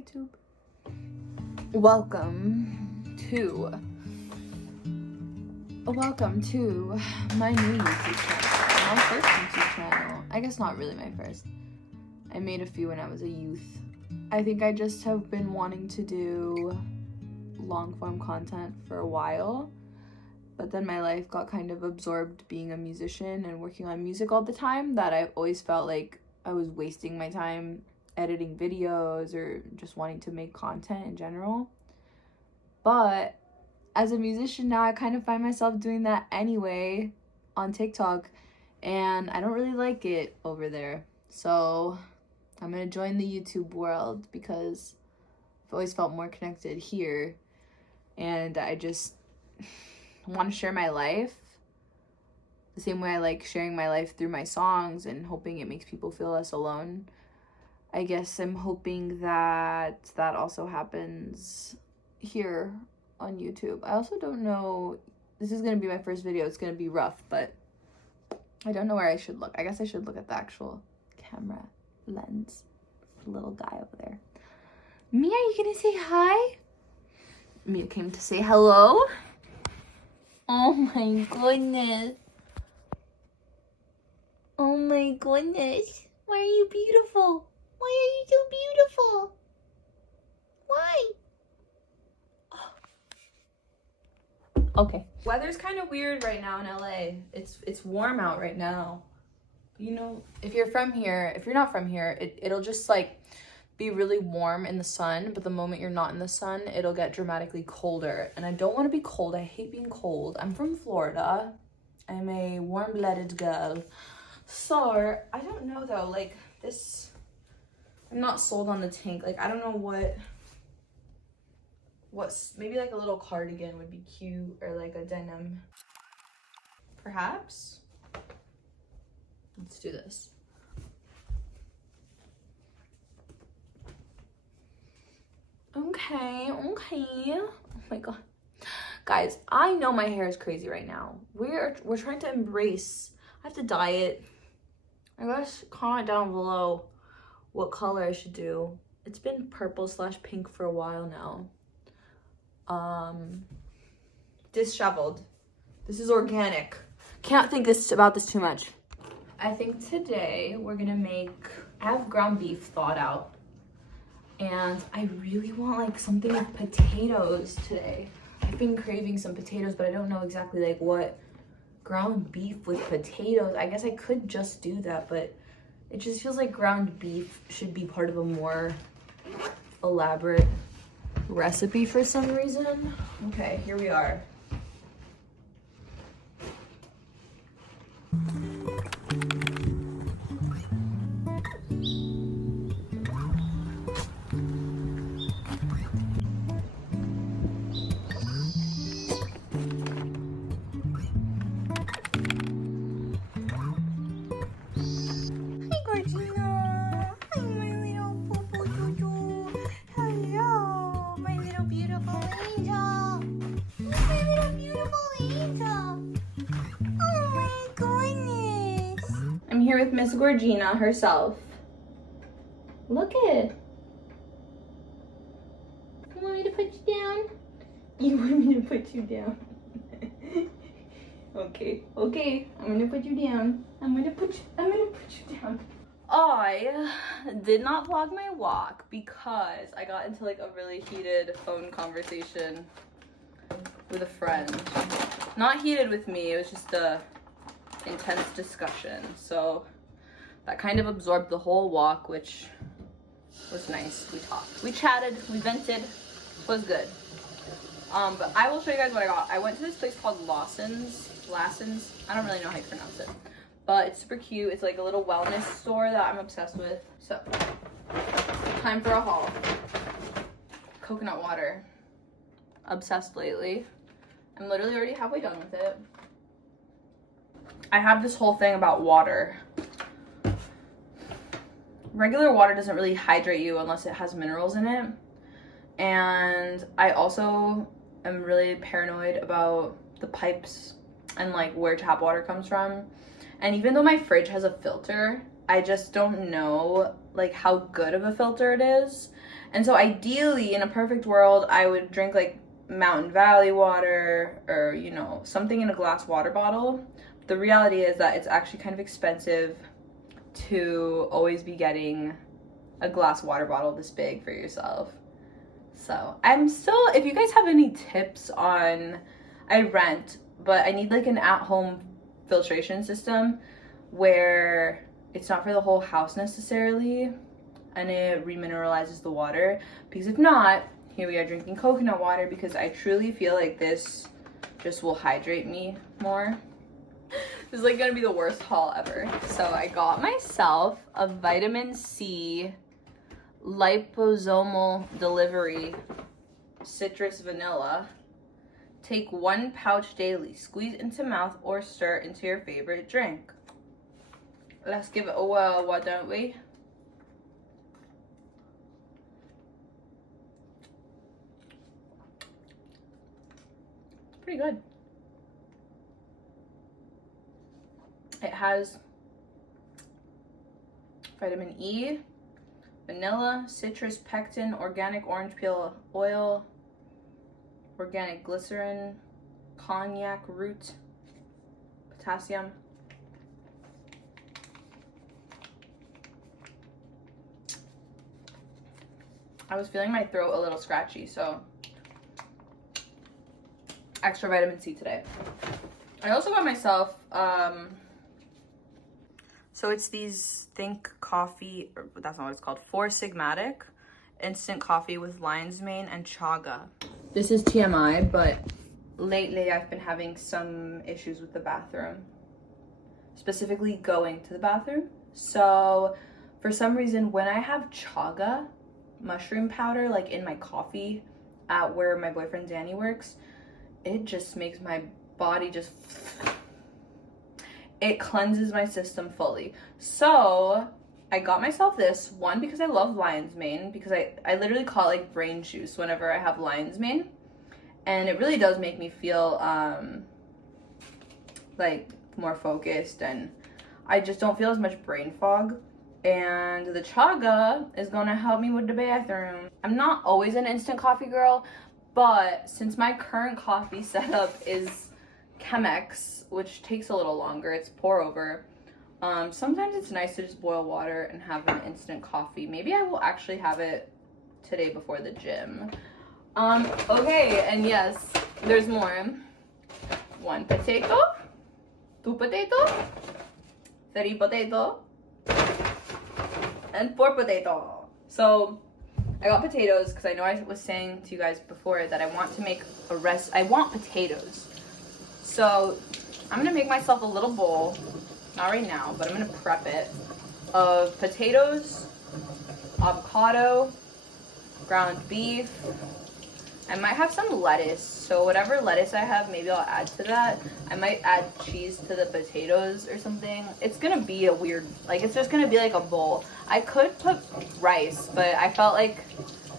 YouTube. Welcome to my new YouTube channel. My first YouTube channel. I guess not really my first. I made a few when I was a youth. I think I just have been wanting to do long form content for a while, but then my life got kind of absorbed being a musician and working on music all the time that I've always felt like I was wasting my time editing videos or just wanting to make content in general. But as a musician now, I kind of find myself doing that anyway on TikTok, and I don't really like it over there. So I'm gonna join the YouTube world because I've always felt more connected here, and I just want to share my life the same way I like sharing my life through my songs and hoping it makes people feel less alone. I guess I'm hoping that also happens here on YouTube. I also don't know, this is going to be my first video. It's going to be rough, but I don't know where I should look. I guess I should look at the actual camera lens. The little guy over there. Mia, are you going to say hi? Mia came to say hello. Oh my goodness. Oh my goodness. Why are you beautiful? Why are you so beautiful? Why? Oh. Okay. Weather's kind of weird right now in LA. It's warm out right now. You know, if you're from here, if you're not from here, it'll just like be really warm in the sun, but the moment you're not in the sun, it'll get dramatically colder. And I don't want to be cold. I hate being cold. I'm from Florida. I'm a warm-blooded girl. So, I don't know though, like this, I'm not sold on the tank. Like, I don't know what's, maybe like a little cardigan would be cute, or like a denim. Perhaps? Let's do this. Okay. Oh my god. Guys, I know my hair is crazy right now. We're trying to embrace, I have to dye it. I guess comment down below what color I should do. It's been purple/pink for a while now. Disheveled. This is organic. Can't think about this too much. I think today we're gonna make, I have ground beef thawed out, and I really want like something with potatoes today. I've been craving some potatoes, but I don't know exactly like what ground beef with potatoes. I guess I could just do that, but it just feels like ground beef should be part of a more elaborate recipe for some reason. Okay, here we are. I'm here with Miss Gorgina herself. Look at it. You want me to put you down? You want me to put you down? Okay. I'm gonna put you down. I'm gonna put you down. I did not vlog my walk because I got into like a really heated phone conversation with a friend. Not heated with me, it was just a intense discussion. So that kind of absorbed the whole walk, which was nice. We talked, we chatted, we vented. It was good. But I will show you guys what I got. I went to this place called Lawson's. I don't really know how you pronounce it, but it's super cute. It's like a little wellness store that I'm obsessed with. So time for a haul. Coconut water. Obsessed lately. I'm literally already halfway done with it. I have this whole thing about water. Regular water doesn't really hydrate you unless it has minerals in it. And I also am really paranoid about the pipes and like where tap water comes from. And even though my fridge has a filter, I just don't know like how good of a filter it is. And so ideally, in a perfect world, I would drink like Mountain Valley water or, you know, something in a glass water bottle. The reality is that it's actually kind of expensive to always be getting a glass water bottle this big for yourself. So I'm still, if you guys have any tips on, I rent, but I need like an at-home filtration system where it's not for the whole house necessarily and it remineralizes the water, because if not, here we are drinking coconut water because I truly feel like this just will hydrate me more. This is like gonna be the worst haul ever. So I got myself a vitamin C liposomal delivery citrus vanilla. Take 1 pouch daily, squeeze into mouth or stir into your favorite drink. Let's give it a whirl, why don't we? It's pretty good. It has vitamin E, vanilla, citrus pectin, organic orange peel oil, organic glycerin, cognac root, potassium. I was feeling my throat a little scratchy, so extra vitamin C today. I also got myself, so it's these Think coffee, or that's not what it's called, 4 Sigmatic instant coffee with lion's mane and chaga. This is TMI, but lately I've been having some issues with the bathroom, specifically going to the bathroom. So for some reason, when I have chaga mushroom powder like in my coffee at where my boyfriend Danny works, it just makes my body just, it cleanses my system fully. So I got myself this one because I love lion's mane, because I literally call it like brain juice whenever I have lion's mane, and it really does make me feel like more focused, and I just don't feel as much brain fog. And the chaga is gonna help me with the bathroom. I'm not always an instant coffee girl, but since my current coffee setup is Chemex, which takes a little longer, it's pour over, sometimes it's nice to just boil water and have an instant coffee. Maybe I will actually have it today before the gym. Okay, and yes, there's more. 1 potato, 2 potato, 3 potato, and 4 potato. So I got potatoes because I know I was saying to you guys before that I want to make I want potatoes. So I'm gonna make myself a little bowl, not right now, but I'm gonna prep it, of potatoes, avocado, ground beef. I might have some lettuce, so whatever lettuce I have, maybe I'll add to that. I might add cheese to the potatoes or something. It's gonna be a weird, like, it's just gonna be like a bowl. I could put rice, but I felt like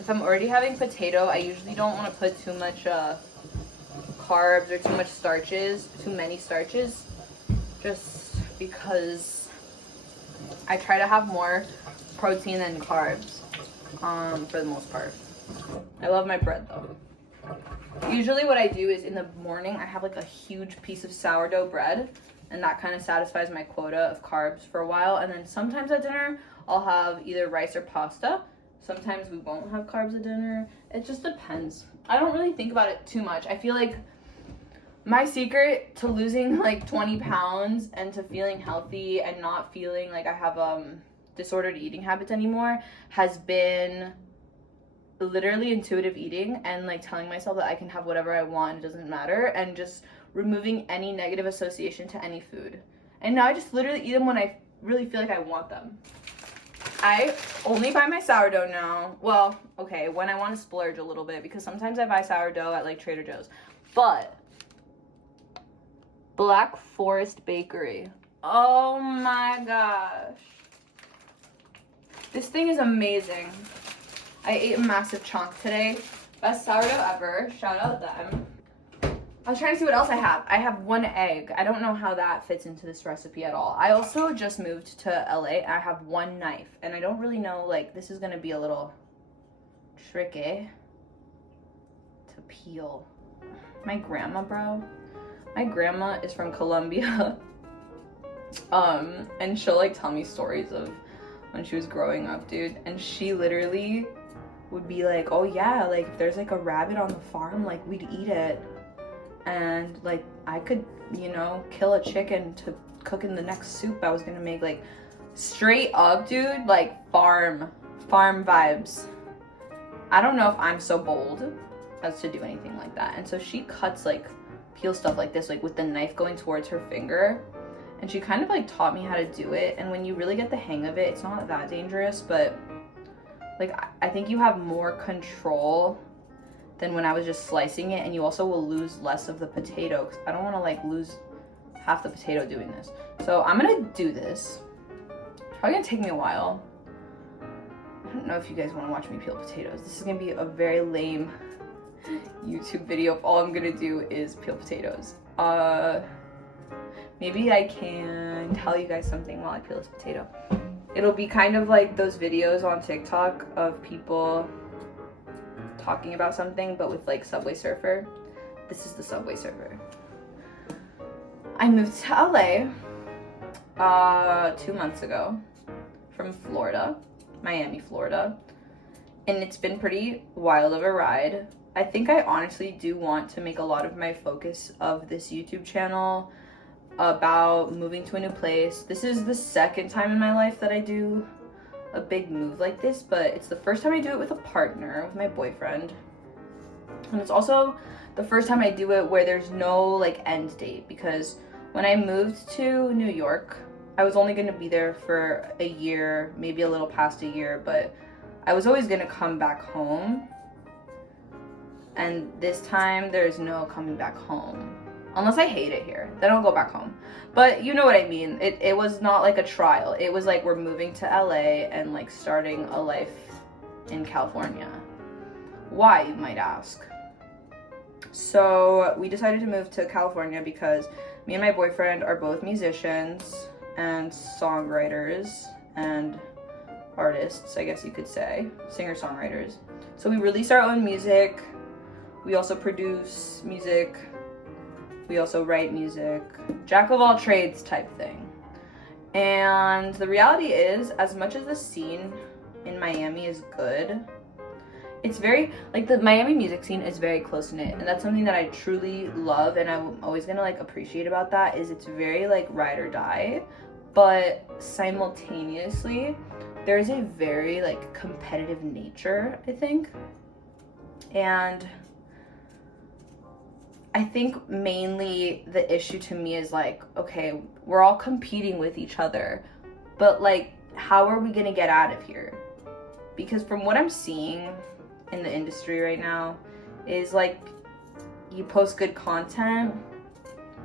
if I'm already having potato, I usually don't want to put too much carbs or too much starches, too many starches, just because I try to have more protein than carbs for the most part. I love my bread though. Usually what I do is in the morning I have like a huge piece of sourdough bread, and that kind of satisfies my quota of carbs for a while. And then sometimes at dinner I'll have either rice or pasta. Sometimes we won't have carbs at dinner. It just depends. I don't really think about it too much. I feel like my secret to losing like 20 pounds and to feeling healthy and not feeling like I have disordered eating habits anymore has been literally intuitive eating and like telling myself that I can have whatever I want, it doesn't matter, and just removing any negative association to any food. And now I just literally eat them when I really feel like I want them. I only buy my sourdough now. Well, okay, when I want to splurge a little bit, because sometimes I buy sourdough at like Trader Joe's. But Black Forest Bakery. Oh my gosh. This thing is amazing. I ate a massive chunk today. Best sourdough ever. Shout out them. I was trying to see what else I have. I have 1 egg. I don't know how that fits into this recipe at all. I also just moved to LA. I have 1 knife, and I don't really know, like, this is gonna be a little tricky to peel. My grandma, bro. My grandma is from Colombia. And she'll, like, tell me stories of when she was growing up, dude. And she literally would be like, oh yeah, like, if there's, like, a rabbit on the farm, like, we'd eat it. And, like, I could, you know, kill a chicken to cook in the next soup I was gonna make. Like, straight up, dude, like, farm vibes. I don't know if I'm so bold as to do anything like that. And so she cuts, like, peel stuff like this, like, with the knife going towards her finger. And she kind of, like, taught me how to do it. And when you really get the hang of it, it's not that dangerous, but, like, I think you have more control than when I was just slicing it, and you also will lose less of the potato, because I don't want to, like, lose half the potato doing this. So I'm gonna do this. It's probably gonna take me a while. I don't know if you guys want to watch me peel potatoes. This is gonna be a very lame YouTube video if all I'm gonna do is peel potatoes. Maybe I can tell you guys something while I peel this potato. It'll be kind of like those videos on TikTok of people talking about something, but with, like, Subway Surfer. This is the Subway Surfer. I moved to LA 2 months ago from Florida, Miami, Florida, and it's been pretty wild of a ride. I think I honestly do want to make a lot of my focus of this YouTube channel about moving to a new place. This is the second time in my life that I do a big move like this, but it's the first time I do it with a partner, with my boyfriend. And it's also the first time I do it where there's no, like, end date, because when I moved to New York, I was only gonna be there for a year, maybe a little past a year, but I was always gonna come back home. And this time there's no coming back home. Unless I hate it here, then I'll go back home. But you know what I mean. It was not like a trial. It was like we're moving to LA and, like, starting a life in California. Why, you might ask? So we decided to move to California because me and my boyfriend are both musicians and songwriters and artists, I guess you could say. Singer-songwriters. So we release our own music. We also produce music. We also write music, jack of all trades type thing. And the reality is, as much as the scene in Miami is good, it's very, like, the Miami music scene is very close-knit, and that's something that I truly love, and I'm always gonna, like, appreciate about that, is it's very, like, ride or die, but simultaneously, there's a very, like, competitive nature, I think. And I think mainly the issue to me is, like, okay, we're all competing with each other, but, like, how are we gonna get out of here? Because from what I'm seeing in the industry right now is, like, you post good content,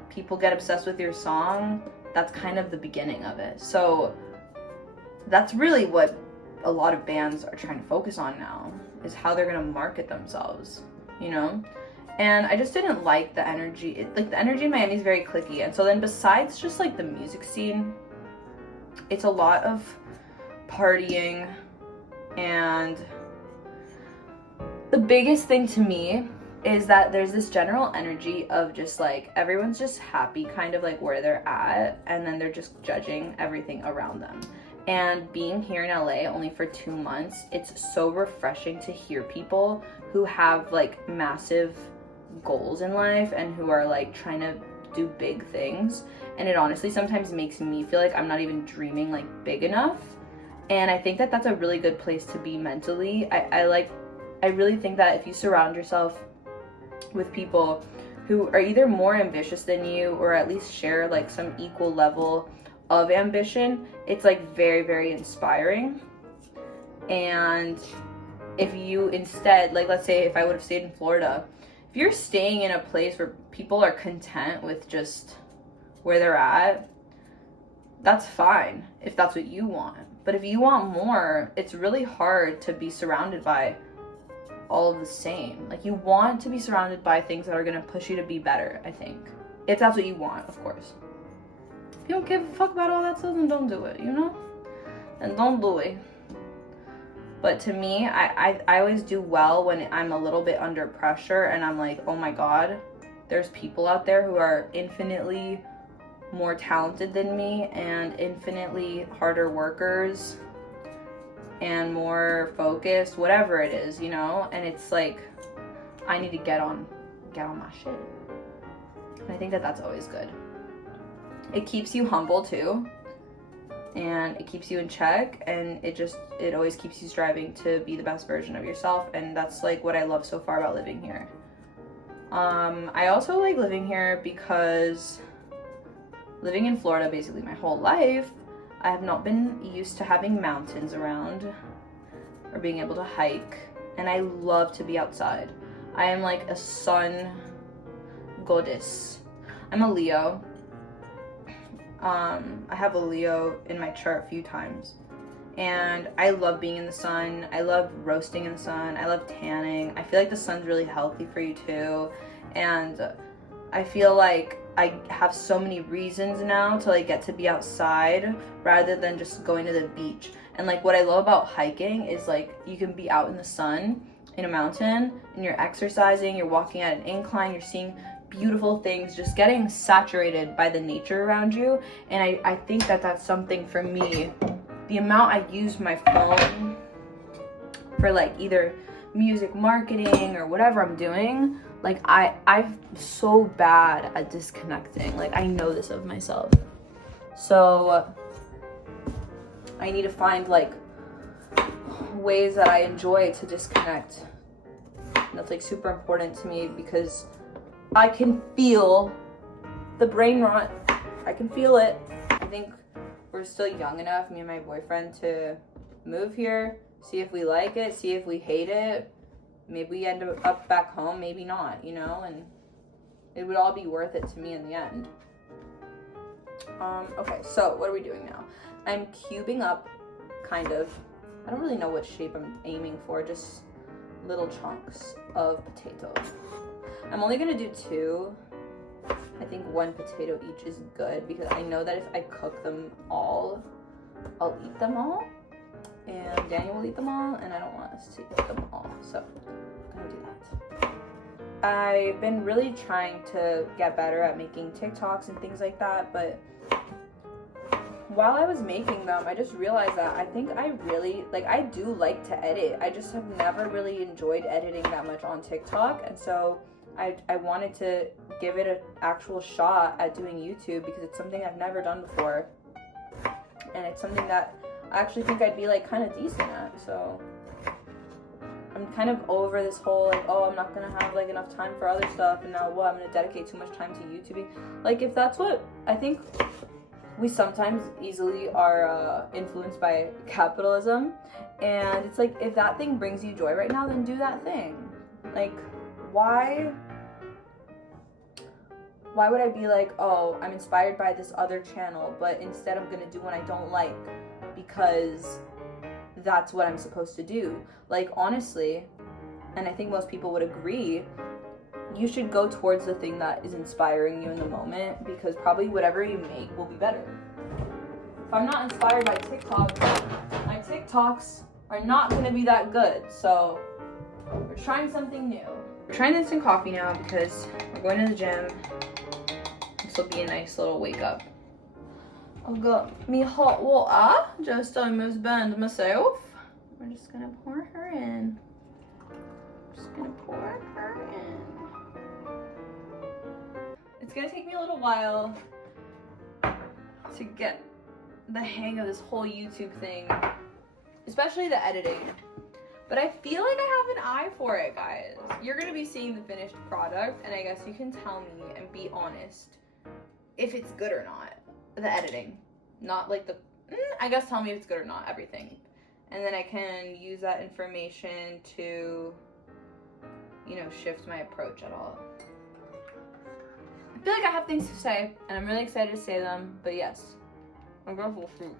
people get obsessed with your song, that's kind of the beginning of it. So that's really what a lot of bands are trying to focus on now, is how they're gonna market themselves, you know? And I just didn't like the energy. Like, the energy in Miami is very cliquey. And so then besides just, like, the music scene, it's a lot of partying. And the biggest thing to me is that there's this general energy of just, like, everyone's just happy kind of, like, where they're at. And then they're just judging everything around them. And being here in LA only for 2 months, it's so refreshing to hear people who have, like, massive goals in life and who are, like, trying to do big things. And it honestly sometimes makes me feel like I'm not even dreaming, like, big enough. And I think that that's a really good place to be mentally. I really think that if you surround yourself with people who are either more ambitious than you or at least share, like, some equal level of ambition, it's, like, very, very inspiring. And if you instead, like, let's say if I would have stayed in Florida, if you're staying in a place where people are content with just where they're at, that's fine if that's what you want. But if you want more, it's really hard to be surrounded by all of the same. Like, you want to be surrounded by things that are gonna push you to be better, I think. If that's what you want, of course. If you don't give a fuck about all that stuff, then don't do it, you know? And don't do it. But to me, I always do well when I'm a little bit under pressure and I'm like, oh my God, there's people out there who are infinitely more talented than me and infinitely harder workers and more focused, whatever it is, you know? And it's like, I need to get on my shit. And I think that that's always good. It keeps you humble too. And it keeps you in check, and it always keeps you striving to be the best version of yourself. And that's like what I love so far about living here. I also like living here because living in Florida basically my whole life, I have not been used to having mountains around or being able to hike, and I love to be outside. I am like a sun goddess. I'm a Leo. I have a Leo in my chart a few times, and I love being in the sun. I love roasting in the sun. I love tanning. I feel like the sun's really healthy for you too, and I feel like I have so many reasons now to like get to be outside rather than just going to the beach. And like what I love about hiking is like you can be out in the sun in a mountain and you're exercising, you're walking at an incline, you're seeing beautiful things, just getting saturated by the nature around you. And I think that that's something for me. The amount I use my phone for like either music marketing or whatever I'm doing, like I'm so bad at disconnecting. Like I know this of myself. So I need to find like ways that I enjoy to disconnect. And that's like super important to me because I can feel the brain rot. I can feel it. I think we're still young enough, me and my boyfriend, to move here, see if we like it, see if we hate it. Maybe we end up back home, maybe not, you know, and it would all be worth it to me in the end. Okay, so what are we doing now? I'm cubing up, kind of. I don't really know what shape I'm aiming for, just little chunks of potato. I'm only gonna do 2. I think 1 potato each is good because I know that if I cook them all, I'll eat them all, and Daniel will eat them all, and I don't want us to eat them all, so I'm gonna do that. I've been really trying to get better at making TikToks and things like that, but while I was making them, I just realized that I think I really, like, I do like to edit. I just have never really enjoyed editing that much on TikTok, and so I wanted to give it an actual shot at doing YouTube because it's something I've never done before, and it's something that I actually think I'd be like kind of decent at. So I'm kind of over this whole like, oh, I'm not gonna have like enough time for other stuff, and now what, I'm gonna dedicate too much time to YouTubing. Like, if that's what I think, we sometimes easily are influenced by capitalism, and it's like, if that thing brings you joy right now, then do that thing. Like, why would I be like, oh, I'm inspired by this other channel, but instead I'm gonna do what I don't like because that's what I'm supposed to do? Like, honestly, and I think most people would agree, you should go towards the thing that is inspiring you in the moment, because probably whatever you make will be better. If I'm not inspired by TikTok, my TikToks are not gonna be that good, so we're trying something new. We're trying instant coffee now because we're going to the gym. This will be a nice little wake up. I've got me hot water, just almost burned myself. We're just gonna pour her in. Just gonna pour her in. It's gonna take me a little while to get the hang of this whole YouTube thing, especially the editing. But I feel like I have an eye for it, guys. You're gonna be seeing the finished product, and I guess you can tell me and be honest if it's good or not. The editing, not like the, I guess tell me if it's good or not, everything. And then I can use that information to, you know, shift my approach at all. I feel like I have things to say, and I'm really excited to say them, but yes, I'm going full fruit.